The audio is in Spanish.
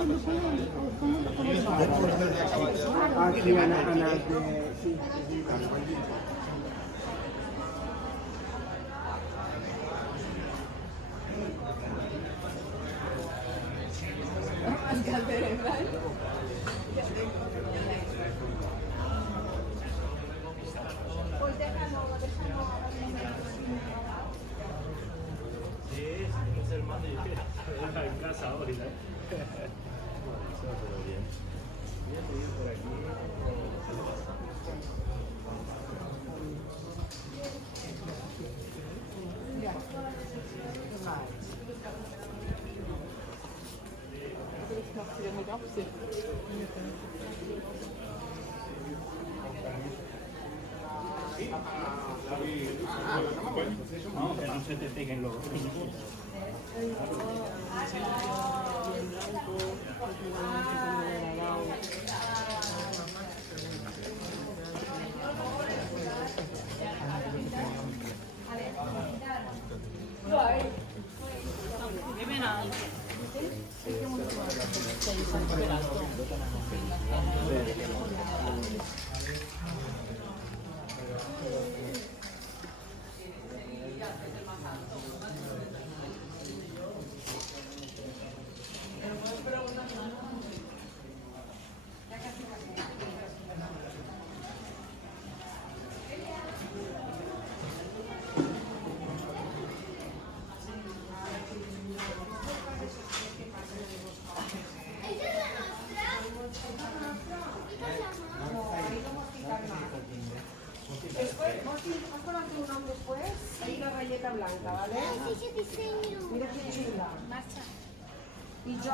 Ah, sí, anak de... Sí, sí, Pues déjalo, déjalo ahora mismo. Sí, es hermano y está en casa hoy, ¿no? Pero bien. Voy a pedir por aquí. No, que no se te peguen los... Después, ¿vas con tu nombre después? Hay una galleta blanca, ¿vale? Ay, sí, qué diseño. Mira qué chula. Marcha. Y yo